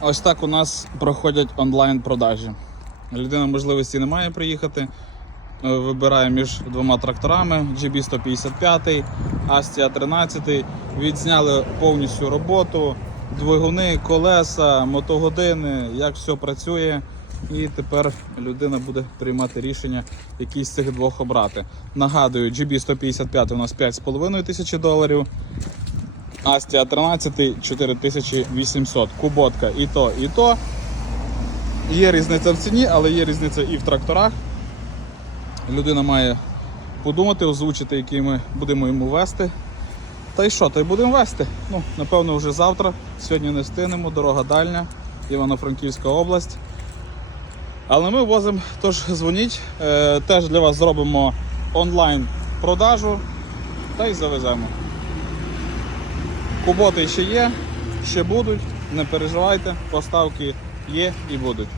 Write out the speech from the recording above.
Ось так у нас проходять онлайн-продажі. Людина можливості не має приїхати. Е, Вибирає між двома тракторами GB 155, Astia 13. Відзняли повністю роботу, двигуни, колеса, мотогодини, як все працює. І тепер людина буде приймати рішення, який з цих двох обрати. Нагадую, GB 155 у нас 5,5 тисячі доларів. Астія 13 4800. Куботка і то, і то. Є різниця в ціні, але є різниця і в тракторах. Людина має подумати, озвучити, який ми будемо йому вести. Та й що, та й будемо вести. Ну, напевно, вже завтра. Сьогодні не встигнемо, дорога дальня, Івано-Франківська область. Але ми возимо, тож дзвоніть. Е, теж для вас зробимо онлайн продажу та й завеземо. Куботи ще є, ще будуть, не переживайте, поставки є і будуть.